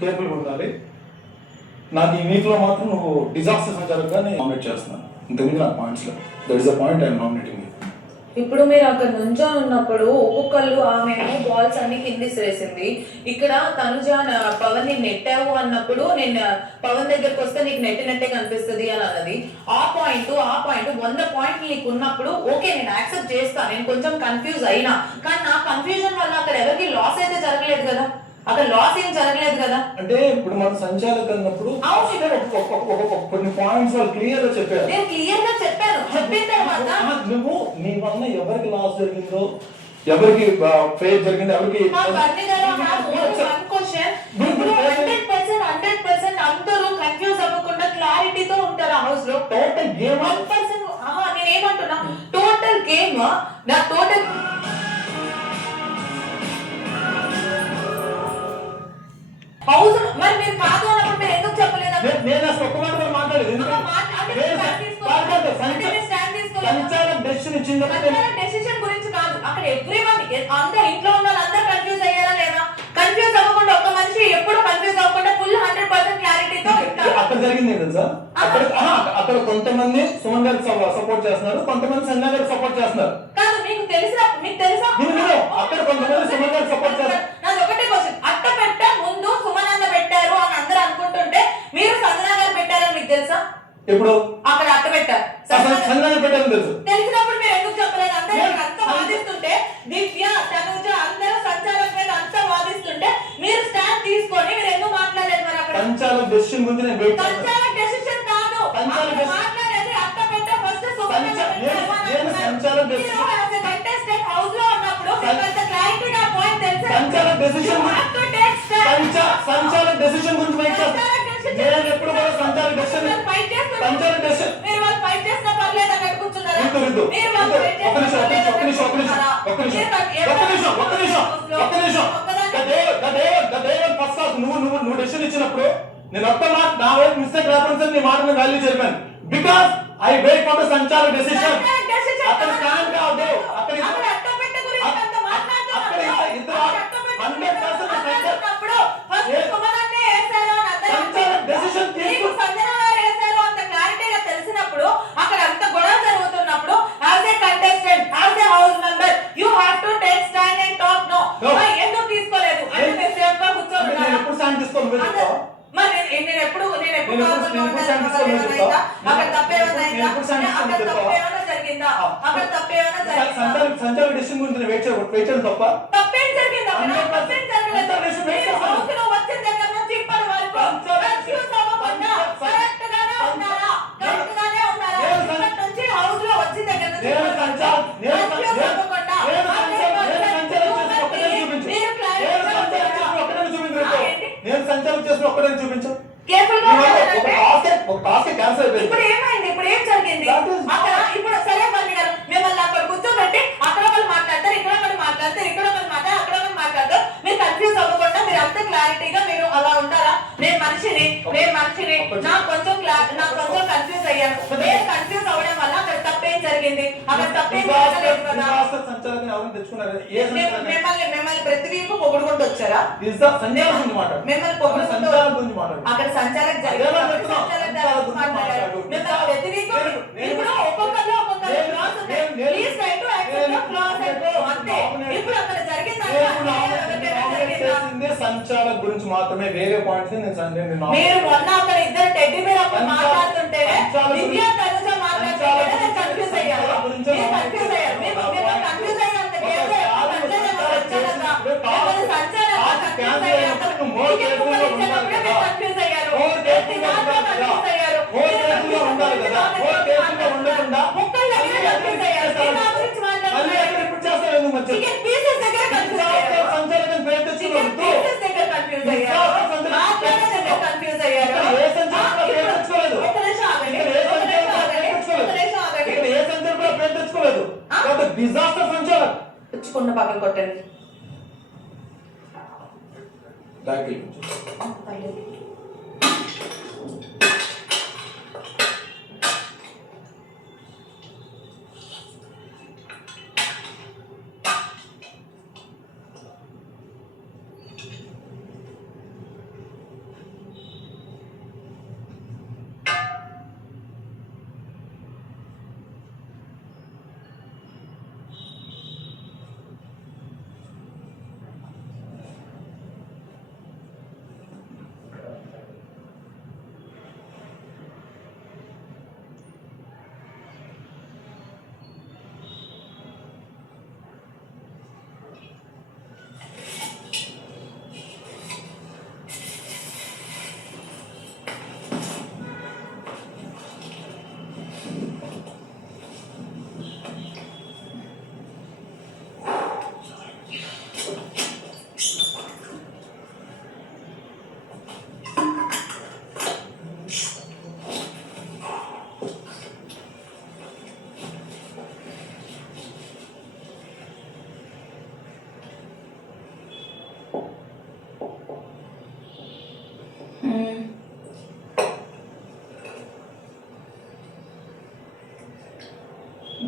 కేర్ఫుల్గా ఉండాలి. నాకు ఈ వీక్లో మాత్రం నువ్వు డిజాస్టర్ సంచాలకుగా నేను నామినేట్ చేస్తున్నాను. ఇంతకుముందు నాకు పాయింట్స్లో that is the point I'm nominating. ఇప్పుడు మీరు అక్కడ నుంచొని ఉన్నప్పుడు ఒక్కొక్కళ్ళు ఆమె బాల్స్ అన్ని కింది వేసింది. ఇక్కడ తనుజ పవన్ ని నెట్టావు అన్నప్పుడు నేను పవన్ దగ్గరకు వస్తే నీకు నెట్టినట్టే కనిపిస్తుంది అని అన్నది. ఆ పాయింట్ 100 పాయింట్లు నీకు ఉన్నప్పుడు ఓకే నేను యాక్సెప్ట్ చేస్తాను. నేను కొంచెం కన్ఫ్యూజ్ అయినా, కానీ నా కన్ఫ్యూజన్ వల్ల అక్కడ ఎవరికి లాస్ అయితే జరగలేదు కదా, అక్కడ లాస్ ఏం జరగలేదు కదా. అంటే ఇప్పుడు మన సంచాలక అన్నప్పుడు కొన్ని పాయింట్స్ వాళ్ళు క్లియర్ గా చెప్పారు. నేను క్లియర్ గా చెప్పాను. చెప్పిన తర్వాత నువ్వు నీ వల్ల ఎవరికి లాస్ జరిగిందో, ఎవరికి ఫెయిల్ జరిగిందో, ఎవరికి 100% అందరూ కన్ఫ్యూజ్ అవ్వకుండా క్లారిటీతో ఉంటారు హౌస్ లో. టోటల్ గేమ్ 1% నేను ఏమంటున్నా, టోటల్ గేమ్ నా టోటల్ హౌస్ మరి మీరు కాదు అన్నప్పుడు మీరు ఎందుకు చెప్పలేదు? నేను అసలు ఒక్క మాట కూడా మాట్లాడలేదు. డెసిషన్ గురించి కాదు, అక్కడ ఎవ్రీవన్ అందరూ ఇంట్లో ఉన్న వాళ్ళందరూ కన్ఫ్యూజ్ అయ్యారా లేదా? కన్ఫ్యూజ్ అవ్వకుండా ఒక్క మనిషి ఎప్పుడు కన్ఫ్యూజ్ అవ్వకుండా ఫుల్ 100% క్లారిటీతో అక్కడ జరిగింది ఏంటంటే సార్, అక్కడ కొంతమంది సుమన్ గారికి సపోర్ట్ చేస్తున్నారు, కొంతమంది సంజయ్ గారికి సపోర్ట్ చేస్తున్నారు. కాదు మీకు తెలుసా అక్కడ కొంతమంది సుమన్ గారికి సపోర్ట్ చేస్తారు. నాది ఒకటే క్వశ్చన్, అట్ట పెట్ట ముందు సుమన్ అన్న పెట్టారు అని అందరూ అనుకుంటుంటే మీరు సంజన గారు పెట్టారని మీకు తెలుసా? ఇప్పుడు అక్కడ అట్ట పెట్టారు సంజయ్ పెట్టారని తెలుసు. తెలిసినప్పుడు మీరు ఎందుకు చెప్పలేదు? అందరూ అంత వాదిస్తుంటే దివ్య తనుజ అందరూ సంచాలక మీద అంత వాదిస్తుంటే మీరు స్టాండ్ తీసుకొని మీరు ఎందుకు మాట్లాడలేదు? మరి అక్కడ సంచాలక డెసిషన్ గురించి నేను వెయిట్ చేస్తాను. సంచాలక డెసిషన్ కాదు మాట్లాడేది, అట్ట పెట్ట ఫస్ట్ సుమన్ సంచాలక డెసిషన్ కంటెస్టెంట్ హౌస్ లో ఉన్నప్పుడు మీకు క్లారిటీగా పాయింట్ తెలుసా? సంచాలక డెసిషన్ గురించి వెయిట్ చేస్తాను. నేను ఎప్పుడు కూడా సంచాలక డెసిషన్ మీరు వాళ్ళు ఫైట్ చేసినా పర్లేదు అక్కడ కూర్చున్నారా? మీరు వాళ్ళు ఫైట్ నువ్వు డెసిషన్ ఇచ్చినప్పుడు నేను ఒక్క మాట నా వైపు మిస్టేక్ రాకుండా నీ మాట మీద వాల్యూ చెప్పాను. Because I wait for the సంచాలక డెసిషన్. అక్కడ స్టాండ్ కాదు, అక్కడ తెలిసినప్పుడు అక్కడ అంత గొడవ జరుగుతున్నప్పుడు as a contestant as a house member you have to take stand and talk. No ఎందుకు తీసుకోలేదు? అంటే మీరు సేఫ్ గా కూర్చోండి. ఎప్పుడు స్టాండ్ తీసుకోలేదు? మరి నేను ఎప్పుడు అక్కడ తప్పేమైనా జరిగిందా? అక్కడ తప్పేమైనా జరిగిందా? సంచాలక డెసిషన్ గురించి వెయిట్ చేయడం తప్ప తప్పేం జరిగిందా? తప్పేం జరగలేదు. వచ్చిన దగ్గర నుంచి ఇప్పటి వరకు కన్ఫ్యూజ్ అవ్వకుండా కరెక్ట్ గానే ఉన్నారా? కరెక్ట్ గానే ఉన్నారా? ఇక్కడి నుంచి హౌస్ లో వచ్చిన దగ్గర నుంచి కన్ఫ్యూజ్ అవ్వకుండా నేను సంచాలక చేసిన ఒక్కడని చూపించు. ఇప్పుడు ఏమైంది? ఇప్పుడు ఏం జరిగింది అక్కడ? ఇప్పుడు సరే మళ్ళీ గారు మిమ్మల్ని అక్కడ కూర్చోబెట్టి అక్కడ ఒకరు మాట్లాడతారు, ఇక్కడ ఒకరు మాట్లాడతారు, ఇక్కడ ఒకరు మాట్లాడతారు, అక్కడ ఒకరు మాట్లాడతారు. మీరు కన్ఫ్యూజ్ అవ్వకుండా మీరు అంత క్లారిటీగా మీరు అలా ఉంటారా? నేను మనిషిని నాకు కొంచెం కన్ఫ్యూజ్ అయ్యాను. నేను కన్ఫ్యూజ్ అవ్వడం వల్ల అక్కడ తప్పేం జరిగింది? అక్కడ తప్పేం జరగలేదు కదా. మిమ్మల్ని ప్రతి వీక్ పొగుడుకుంటూ వచ్చారా? మిమ్మల్ని పొగుడుకుంటూ అక్కడ సంచాలక మాట్లాడారు. ప్రతి వీక్ ఇప్పుడు ఒక్కొక్కరు ఇప్పుడు అక్కడ జరిగింది సంచాలక గురించి మాత్రమే, వేరే పాయింట్స్ మీరు మొన్న అక్కడ ఇద్దరు టెడ్డీ బేర్ అప్పుడు మాట్లాడుతుంటే దివ్య తనుజ మాట్లాడుతుంటే నేను కన్ఫ్యూజ్ అయ్యాను. కన్ఫ్యూజ్ అయ్యాను డిజాస్టర్ సంచాలక్ తెచ్చుకున్న పక్కన కొట్టండి.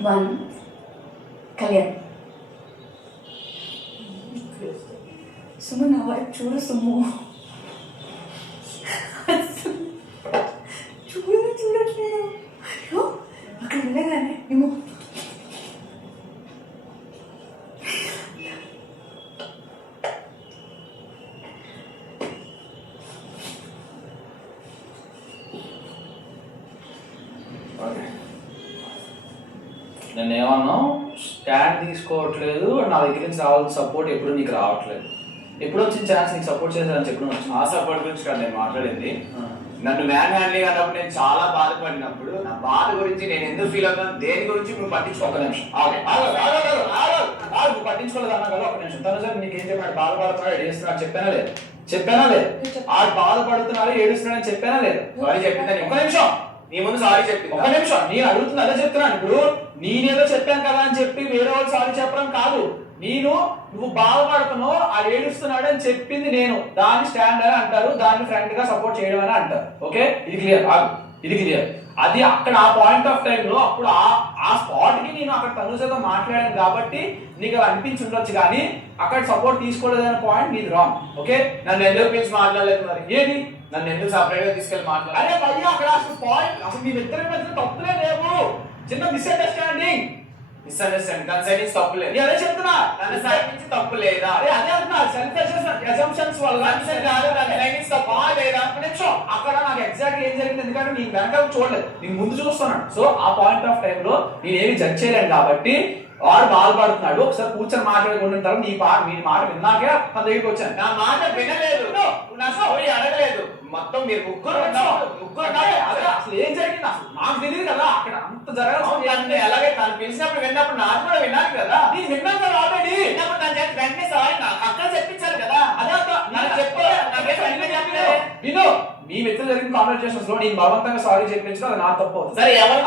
1 కళ్యాణ్. సుమ్ము నా వైపు చూడు సుమ్ము. చూడట్లేదు. అయ్యో అక్కడ వెళ్ళగానే ఏమో నేను ఏమన్నా స్టాండ్ తీసుకోవట్లేదు, నా దగ్గర నుంచి రావాల్సిన సపోర్ట్ ఎప్పుడు నీకు రావట్లేదు. ఎప్పుడు వచ్చిన ఛాన్స్ నీకు సపోర్ట్ చేశారని చెప్పడం వచ్చింది. ఆ సపోర్ట్ గురించి కాదు నేను మాట్లాడింది. నన్ను మ్యాన్ హ్యాండ్లింగ్ అన్నప్పుడు నేను చాలా బాధపడినప్పుడు నా బాధ గురించి నేను ఎందుకు ఫీల్ అవుతాను, దేని గురించి నువ్వు ఒక పట్టించుకోక నిమిషం నువ్వు పట్టించుకోలేదు అన్నా కదా. ఒక నిమిషం తను సార్ నీకేం చెప్పాడు? బాధపడుతున్నాడు, ఏడుస్తున్నాడు చెప్పానా లేదు? చెప్పానా లేదు? ఆడు బాధపడుతున్నాడు ఏడుస్తున్నాడు చెప్పానా లేదు? సారీ చెప్పిందని ఒక నిమిషం నీ ముందు సారీ చెప్పింది. ఒక నిమిషం నేను అడుగుతున్నా, అదే చెప్తున్నాను. ఇప్పుడు నేనేదో చెప్పాను కదా అని చెప్పి వేరే వాళ్ళు సారీ చెప్పడం కాదు. నువ్వు బాధపడుతున్నావు, ఆ ఏడుస్తున్నాడు అని చెప్పింది నేను. దాన్ని స్టాండ్ అని అంటారు, దాన్ని ఫ్రెండ్ గా సపోర్ట్ చేయడం అని అంటారు. ఓకే, ఇది క్లియర్. ఇది క్లియర్. అది అక్కడ ఆ పాయింట్ ఆఫ్ టైం లో అప్పుడు ఆ స్పాట్ కి నేను అక్కడ తనుజతో మాట్లాడాను కాబట్టి నీకు అలా అనిపించి ఉండొచ్చు, కానీ అక్కడ సపోర్ట్ తీసుకోలేదనే పాయింట్ నీది రాంగ్. ఓకే, నన్ను ఎందుకు పిలిచి మాట్లాడలేదు మరి? ఏది నన్ను ఎందుకు సపరేట్ గా తీసుకెళ్ళి మాట్లాడాలి? అరే భయ్యా, అక్కడ అసలు పాయింట్ అసలు మీ ఇద్దరి మధ్య తప్పులే లేవు, చిన్న మిస్అండర్స్టాండింగ్. మిస్అండర్స్టాండింగ్ తన సైడ్ నుంచి తప్పు లేదు. నేను అదే చెప్తున్నా, తన సైడ్ నుంచి తప్పు లేదా? అదే అంటున్నా, సెల్ఫ్ అజంప్షన్స్ వల్ల తన సైడ్ కాదు, తన సైడ్ నుంచి తప్పు లేదా? ఒక నిమిషం, అక్కడ నాకు ఎగ్జాక్ట్ ఏం జరిగింది, ఎందుకంటే నేను వెనక చూడలేదు, నేను ముందు చూస్తున్నాను. సో ఆ పాయింట్ ఆఫ్ టైం లో నేను ఏమి జడ్జ్ చేయలేను కాబట్టి వాడు బాధపడుతున్నాడు. ఒకసారి కూర్చొని మాట్లాడుకుంటున్న తర్వాత మీ మాట విన్నాకే తన దగ్గరికి వచ్చాను. నా మాట వినలేదు, నువ్వు నా స్టోరీ అడగలేదు. మొత్తం మీరు ముగ్గురు అసలు ఏం జరిగింది అసలు నాకు తెలియదు కదా, అక్కడ అంత జరగాల్సింది. అలాగే తను పిలిచినప్పుడు విన్నప్పుడు నాకు కూడా వినాలి కదా. నేను విన్నాను కదా ఆల్రెడీ. విన్నప్పుడు తను చేసి వెంటనే సారీ అక్కడ చెప్పించాలి కదా. అదే నాకు చెప్పలేదు, నాకేం వెంటనే చెప్పలేదు. విను, మీ మిత్ర జరిగిన కాన్వర్సేషన్స్ లో నేను బలవంతంగా సారీ చెప్పించడం అది నా తప్పు అవుతుంది. సరే ఎవరు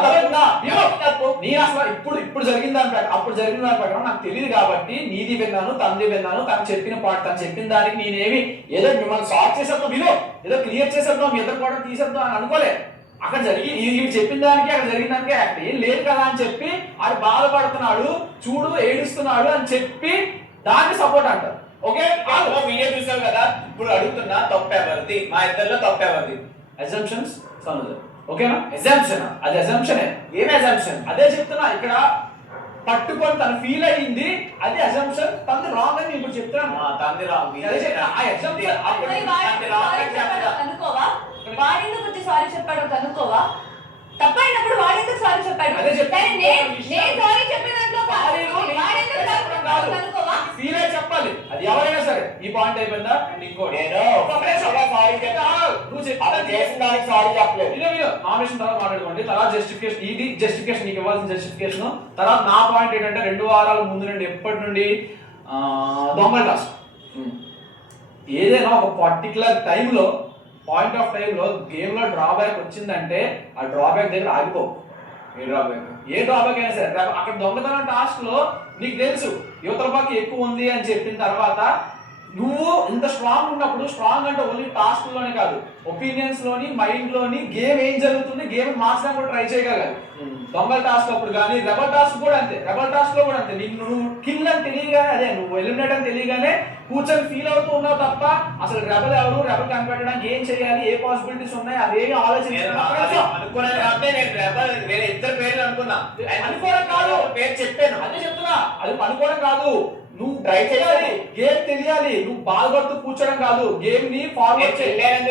తప్పు? నేను అసలు ఇప్పుడు జరిగిన దాని ప్రకారం, అప్పుడు జరిగిన దాని ప్రకారం నాకు తెలియదు కాబట్టి నీది విన్నాను, తండ్రి విన్నాను. తను చెప్పిన పాట, తను చెప్పిన దానికి నేనేమి ఏదో మిమ్మల్ని సాల్వ్ చేసేద్దాం, విను ఏదో క్లియర్ చేసేద్దాం, మీ ఇద్దరు కూడా తీసేద్దాం అని అనుకోలే. అక్కడ జరిగి ఇవి చెప్పిన దానికి అక్కడ జరిగిన దానికి అక్కడ ఏం లేదు కదా అని చెప్పి అది బాధపడుతున్నాడు, చూడు ఏడుస్తున్నాడు అని చెప్పి దానికి సపోర్ట్ అంటారు. ఓకే, వీడియో చూసావు కదా. ఇప్పుడు అడుగుతున్నా, తప్పు ఎవరిది? మా ఇద్దరిలో తప్పు ఎవరిది? అజంప్షన్స్ సనుజ. ఓకేనా? ఎగ్జామ్షన్. అది అజంప్షనే. ఏం ఎగ్జామ్షన్? అదే చెప్తున్నా, ఇక్కడ పట్టుకొని తను ఫీల్ అయ్యింది, అది అజంప్షన్. తనది రాంగ్ అని ఇప్పుడు చెప్తున్నాను. తంది రాంగ్. అదే చెప్తున్నా, ఆ assumption అప్పుడు అనుకోవా? వాడెందుకు వచ్చి సారీ చెప్పాడో కనుక్కోవా? తప్పైనప్పుడు వాడెందుకు సారీ చెప్పాడు? అదే చెప్తున్నా. కానీ నేను సారీ చెప్పిన దాంట్లో వాడెందుకు సారీ చెప్పాడో కనుక్కోవా? ఫీల్ అయ్యి చెప్పాలి, అది ఎవరైనా సరే. ఈ పాయింట్ అయిపోయిందా? ఇంకోటి సారీ చెప్పా, నువ్వు చేసిన దానికి సారీ చెప్పలేదు. నామినేషన్ తర్వాత మాట్లాడుకోండి. తర్వాత జస్టిఫికేషన్, ఇది జస్టిఫికేషన్, నీకు ఇవ్వాల్సిన జస్టిఫికేషన్. తర్వాత నా పాయింట్ ఏంటంటే 2 వారాల ముందు నుండి ఎప్పటి నుండి దొంగల టాస్క్ ఏదైనా ఒక పర్టికులర్ టైంలో పాయింట్ ఆఫ్ టైంలో గేమ్లో డ్రాబ్యాక్ వచ్చిందంటే ఆ డ్రాబ్యాక్ దగ్గర ఆగిపో. ఏ డ్రాబ్యాక్ అయినా సరే, అక్కడ దొంగతనం టాస్క్ లో నీకు తెలుసు యువతల పక్క ఎక్కువ ఉంది అని చెప్పిన తర్వాత నువ్వు ఇంత స్ట్రాంగ్ ఉన్నప్పుడు, స్ట్రాంగ్ అంటే ఓన్లీ టాస్క్ లోనే కాదు, ఒపీనియన్స్ లోని, మైండ్ లోని, గేమ్ ఏం జరుగుతుంది, గేమ్ మార్చడానికి కూడా ట్రై చేయగలగాలి. దొంగల టాస్క్ అప్పుడు కానీ, రెబల్ టాస్క్ కూడా అంతే. రెబల్ టాస్క్ లో కూడా అంతే, నువ్వు కిల్ అని తెలియగానే, అదే నువ్వు ఎలిమినేట్ అని తెలియగానే కూర్చొని ఫీల్ అవుతూ ఉన్నావు తప్ప అసలు రెబల్ ఎవరు, రెబల్ కనిపెట్టడానికి ఏం చేయాలి, ఏ పాసిబిలిటీస్ ఉన్నాయి అవేమి వేరే ఇద్దరు పేర్లు అనుకున్నా. అనుకోవడం కాదు, పేరు చెప్పాను. అదే చెప్తున్నా, అది అనుకోవడం కాదు. నువ్వు ట్రై చేయాలి, గేమ్ తెలియాలి. నువ్వు బాధపడుతూ కూర్చోడం కాదు, గేమ్ ని ఫార్వర్డ్ చేయాలి.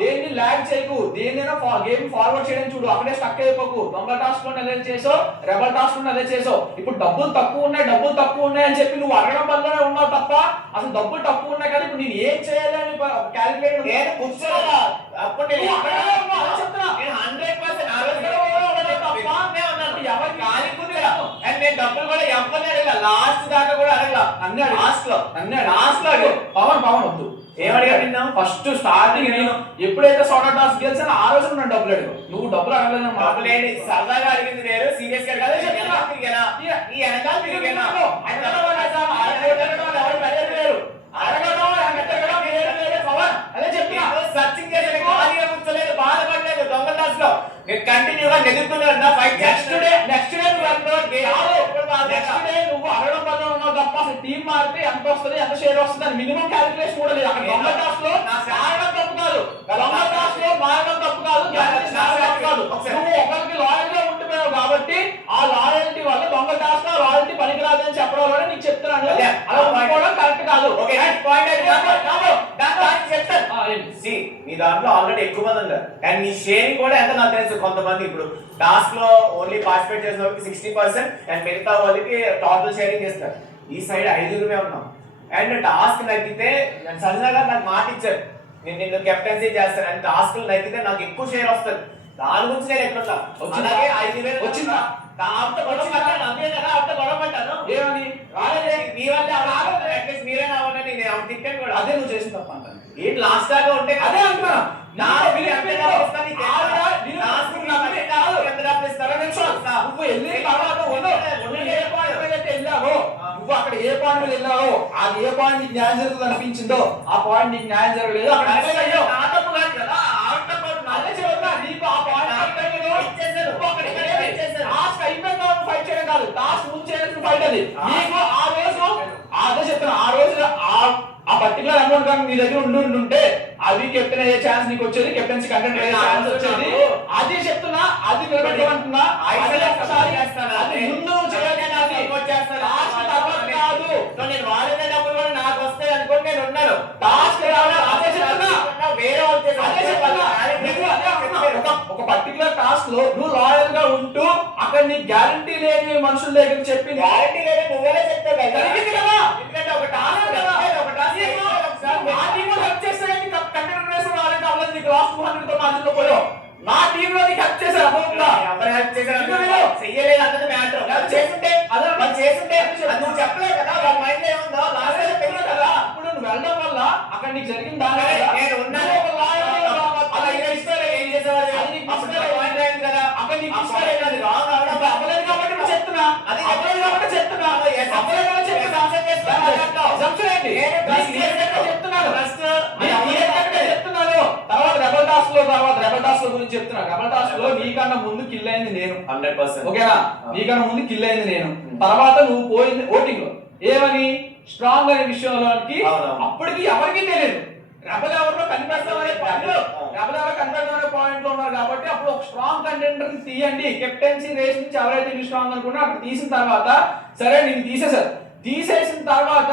దేన్ని ల్యాగ్ చేయకు, దేన్నైనా గేమ్ ఫార్వర్డ్ చేయడం చూడు, అక్కడే స్టక్ అయిపోకు. దొంగ టాస్క్ లో అదే చేసావు, రెబల్ టాస్క్ లో అదే చేసావు. ఇప్పుడు డబ్బులు తక్కువ ఉన్నాయి అని చెప్పి నువ్వు అడగడం వల్లనే ఉన్నావు తప్ప అసలు డబ్బులు తక్కువ ఉన్నాయి కానీ ఇప్పుడు నేను ఏం చేయాలి అని క్యాలిక్యులేట్. నేను కూర్చోవాలా? అప్పుడు నేను చెప్తున్నా, 100% నేను డబ్బులు కూడా ఎవ్వనే అడగల, లాస్ట్ దాకా కూడా అడగల. అన్నాడు లాస్ట్ లో పవన్ వద్దు. ఏమడిగా నిన్న? ఫస్ట్ స్టార్టింగ్ నేను ఎప్పుడైతే సోడా టాస్క్ గెలిచానో ఆ రోజు నన్ను డబ్బులు అడిగావు. నువ్వు డబ్బులు అడగలేదు, డబ్బులేంటి? సరదాగా అడిగింది వేరు, సీరియస్ గా తిరిగానా? ఈ వెనకాల తిరిగానా? సర్చింగ్ చేసిన ఖాళీగా కూర్చోలేదు, బాధపడలేదు. దొంగ టాస్క్ లో నేను కంటిన్యూగా నెదుగుతూనే ఉన్నా. Fight next day next day నువ్వు అడగడం వల్ల ఉన్నావు తప్ప అసలు టీం మారితే ఎంత వస్తుంది ఎంత షేర్ వస్తుంది అని మినిమం క్యాలిక్యులేషన్ కూడా లేదు. అక్కడ దొంగ టాస్ లో మారడం తప్పు కాదు, దొంగ టాస్ లో మారడం తప్పు కాదు, నువ్వు ఒకరికి లాయల్ గా ఉండిపోయావు కాబట్టి ఆ లాయల్టీ వల్ల దొంగ టాస్ లో లాయల్టీ పనికిరాదని చెప్పడం వల్ల నీకు చెప్తున్నాను. అలా ఉండిపోవడం కరెక్ట్ కాదు. నీ దాంట్లో ఆల్రెడీ ఎక్కువ మంది ఉన్నారు అండ్ నీ షేరింగ్ కూడా ఎంత నాకు తెలుసు. కొంతమంది ఇప్పుడు టాస్క్ లో ఓన్లీ పార్టిసిపేట్ చేసిన వాళ్ళకి 60% అండ్ మిగతా వాళ్ళకి టోటల్ షేరింగ్ చేస్తారు. ఈ సైడ్ 5 ఉన్నాం అండ్ టాస్క్ నగ్గితే సంజన గారు నాకు మాట ఇచ్చారు, నేను నిన్ను కెప్టెన్సీ చేస్తాను అండ్ టాస్క్ నగ్గితే నాకు ఎక్కువ షేర్ వస్తుంది. దాని గురించి నేను ఎట్లా అలాగే 5,000 వచ్చిందా ఏమని మీరేనా నేను తిట్టాను కూడా. అదే నువ్వు చేసిన తప్ప అంటాను. ఏంటి లాస్ట్ దాకా ఉంటే అదే అంటున్నా నువ్వు అక్కడ ఏ పాయింట్ మీద వెళ్ళావో అది ఏ పాయింట్ నీకు న్యాయం జరుగుతుంది అనిపించిందో ఆ పాయింట్ నీకు న్యాయం జరగలేదు. ఫైట్ చేయడం కాదు, టాస్క్ ముందు చేయాల్సిన ఫైట్ అది. నీకు ఆ రోజు అదే చెప్తున్నా, ఆ రోజు ఆ పర్టికులర్ అమౌంట్ కానీ నీ దగ్గర ఉంటే అది కెప్టెన్ అయ్యే ఛాన్స్ నీకు వచ్చేది, కెప్టెన్సీ కంటెంట్ అయ్యే ఛాన్స్ వచ్చేది. అది చెప్తున్నా, అది నిలబెట్టమంటున్నా. ముందు నేను వాళ్ళ డబ్బులు కూడా నాకు వస్తాయి అనుకోండి నేను ఉన్నాను. టాస్క్ వేరే ఒక పర్టికులర్ టాస్క్ లో నువ్వు లాయల్ గా ఉంటూ అక్కడ నీ గ్యారంటీ లేని మనుషుల దగ్గర చెప్పి గ్యారంటీ లేని నువ్వే చెప్తావు కదా. ఎందుకంటే ఒక టాస్క్ నా టీమ్ లో నీకు హెల్ప్ చేశారు. ఎవరు హెల్ప్ చేశారు చెయ్యలేదు అన్నది మ్యాటర్. చేస్తుంటే చేస్తుంటే నువ్వు చెప్పలేదు కదా, వాళ్ళ మైండ్ ఏముందో లాస్ట్ తెలియదు కదా. ఇప్పుడు నువ్వు వెళ్ళడం వల్ల అక్కడ నీకు జరిగిన దాని నేను ఉన్నాను ఏం చేసేవాళ్ళు కదా. అక్కడ నీకు అవ్వలేదు కాబట్టి నువ్వు చెప్తున్నా, అది అవ్వలేదు కాబట్టి చెప్తున్నా, చెప్తున్నాను. తర్వాత రెబల్ టాస్క్ గురించి చెప్తున్నా. రెబల్ టాస్క్ లో నీకన్నా ముందు కిల్ అయింది నేను. 100%. ఓకేనా? నీకన్నా ముందు కిల్ అయింది నేను. తర్వాత నువ్వు పోయింది ఓటింగ్ లో ఏమని స్ట్రాంగ్ అనే విషయంలోకి. అప్పటికి ఎవరికి తెలియదు రెబల్ ఎవరిలో కనిపెడతామనే పాయింట్ లో ఉన్నారు కాబట్టి అప్పుడు ఒక స్ట్రాంగ్ కంటెండర్ ని తీయండి. కెప్టెన్సీ రేస్ నుంచి ఎవరైతే స్ట్రాంగ్ అనుకున్నా అక్కడ తీసిన తర్వాత సరే నేను తీసేసారు. తీసేసిన తర్వాత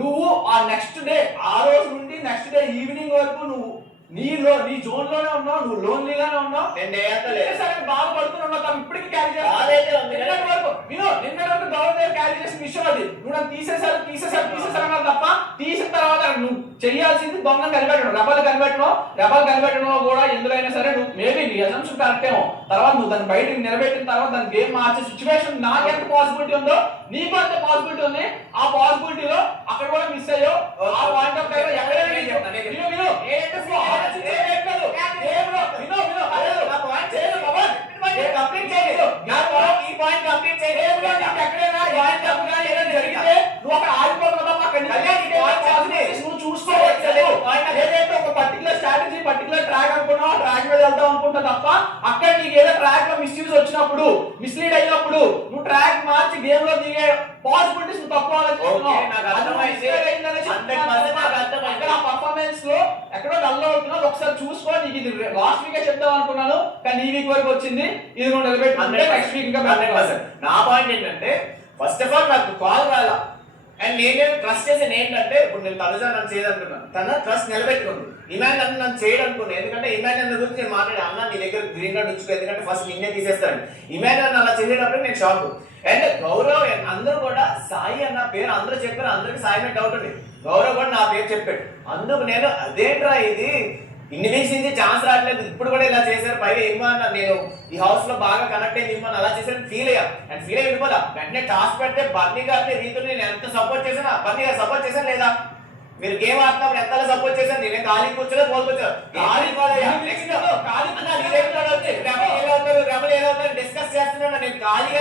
నువ్వు ఆ నెక్స్ట్ డే ఆ రోజు నుండి నెక్స్ట్ డే ఈవినింగ్ వరకు నువ్వు నీ జోన్ లోనే ఉన్నావు, నువ్వు లోన్లీగానే ఉన్నావు. బాధపడుతున్నావు. ఇప్పటికీ క్యారీ చేస్తాను. నిన్నటి వరకు గవర్నర్ క్యారీ చేసిన విషయం అది. నువ్వు నన్ను తీసేసారు తప్ప తీసిన తర్వాత నువ్వు చేయాల్సింది దొంగ కనిపెట్టడం, రెబల్ కనిపెట్టడం కూడా ఎందులో అయినా సరే నువ్వు మేబీ నీ అజంప్షన్ కరెక్ట్ ఏమో. తర్వాత నువ్వు దాన్ని బయటకు నిలబెట్టిన తర్వాత దాని గేమ్ మార్చే సిచ్యువేషన్ నాకు ఎంత పాసిబిలిటీ ఉందో నీకు అంత పాసిబిలిటీ ఉంది. ఆ పాసిబిలిటీలో అక్కడ కూడా మిస్ అయ్యో. ఆ పాయింట్ ఆఫ్ టైం ఎక్కడైనా జరిగితే నువ్వు అక్కడ ఆగిపోతున్నావు. నువ్వు చూసుకోవచ్చు. ఏదైతే ఒక పర్టికులర్ స్ట్రాటజీ పర్టికులర్ ట్రాక్ అనుకున్నావు ఆ ట్రాక్ మీద వెళ్తావు అనుకుంటా తప్ప అక్కడ నీకు ఏదో ట్రాక్ లో మిస్యూజ్ వచ్చినప్పుడు మిస్లీడ్ అయినప్పుడు నువ్వు ట్రాక్ మార్చి గేమ్ లో దిగే పాసిబిలిటీస్ నువ్వు తక్కువ పర్ఫార్మెన్స్ లో ఎక్కడో డల్ అవుతున్నావు. ఒకసారి చూసుకో. నీకు ఇది లాస్ట్ వీక్ చెప్తావు అనుకున్నాను కానీ ఈ వీక్ వరకు వచ్చింది. ఇది నువ్వు నిలబెట్టుకుంటే నెక్స్ట్ వీక్ ఇంకా. నా పాయింట్ ఏంటంటే ఫస్ట్ ఆఫ్ ఆల్ నాకు కాల్ రాలా అండ్ నేను ట్రస్ట్ చేసేది ఏంటంటే ఇప్పుడు నేను తనుజ నన్ను చేయదనుకున్నాను, తన ట్రస్ట్ నిలబెట్టుకుంది. ఇమాన్ నన్ను చేయడనుకున్నాను. ఎందుకంటే ఇమాన్ నన్ను గురించి నేను మాట్లాడే అన్న నీ దగ్గర గ్రీన్ కార్డ్ ఉంచుకో ఎందుకంటే ఫస్ట్ నిన్నే తీసేస్తాను. ఇమాన్ నన్ను అలా చేసేటప్పుడు నేను షాక్. అండ్ గౌరవ్ అందరూ కూడా సాయి అన్న పేరు అందరూ చెప్పారు. అందరికి సాయి మీద డౌట్ ఉంది. గౌరవ్ కూడా నా పేరు చెప్పాడు. అందుకు నేను అదేంట్రా ఇది ఇన్ని వీక్స్ నుంచి ఛాన్స్ రావట్లేదు ఇప్పుడు కూడా ఇలా చేశారు. పైగా ఇమ్మాన్ నేను ఈ హౌస్ లో బాగా కనెక్ట్ అయింది ఇమ్మాన్ అలా చేశాను ఫీల్ అయ్యా. అండ్ ఫీల్ అయ్యి వెళ్ళిపోదా వెంటనే టాస్క్ పెడితే బర్నీ గారి రీతిని నేను ఎంత సపోర్ట్ చేశాను. బర్నీ గారు సపోర్ట్ చేశాను లేదా? మీరు గేమ్ ఆడుతున్నప్పుడు ఎంత సపోర్ట్ చేశాను. నేను ఖాళీ కూర్చోలే పోల్కొచ్చాను. డిస్కస్ చేస్తున్నాను. నేను ఖాళీగా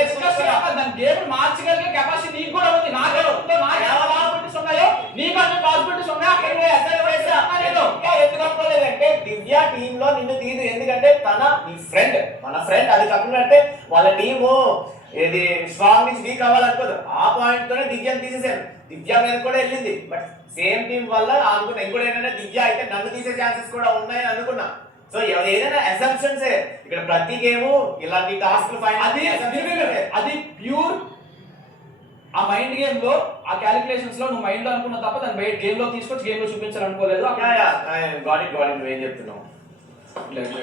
గేమ్ మార్చగలిగే కెపాసిటీ నీకు కూడా ఉంది. ఉన్నాయో నీకు అన్ని పాసిబిలిటీస్ ఉన్నాయో. ఎందుకంటే దివ్య టీమ్ లో నిన్ను తీదు. ఎందుకంటే తన నీ ఫ్రెండ్ మన ఫ్రెండ్. అది కాకుండా అంటే వాళ్ళ టీము ఏది స్ట్రాంగ్ నుంచి వీక్ అవ్వాలనుకోదు. ఆ పాయింట్ తోనే దివ్యాన్ని తీసేసాను. దివ్య మీద కూడా వెళ్ళింది, బట్ సేమ్ టీం వల్ల అనుకున్నా. ఇంకోటి ఏంటంటే దివ్య అయితే నన్ను తీసే ఛాన్సెస్ కూడా ఉన్నాయని అనుకున్నా. సో ఏదైనా అసంప్షన్స్ ఇక్కడ ప్రతి గేమ్ ఇలాంటి టాస్క్ అది ప్యూర్ ఆ మైండ్ గేమ్ లో, ఆ క్యాలిక్యులేషన్స్ లో నువ్వు మైండ్ లో అనుకున్న తప్ప దాన్ని బయట గేమ్ లో తీసుకొచ్చి గేమ్ లో చూపించాలనుకోలేదు. గాడి నువ్వేం చెప్తున్నావు? లేదు.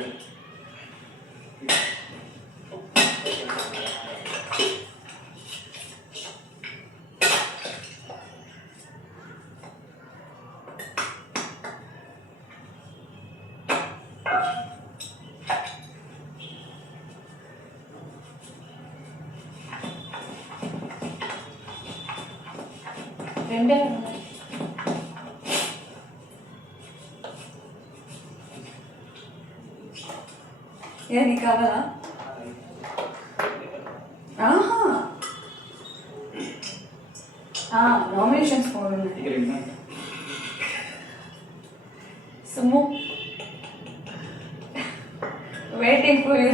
రెండే నీకు కావాలా? నామినేషన్స్ 4 ఉన్నాయి. Summu waiting for you.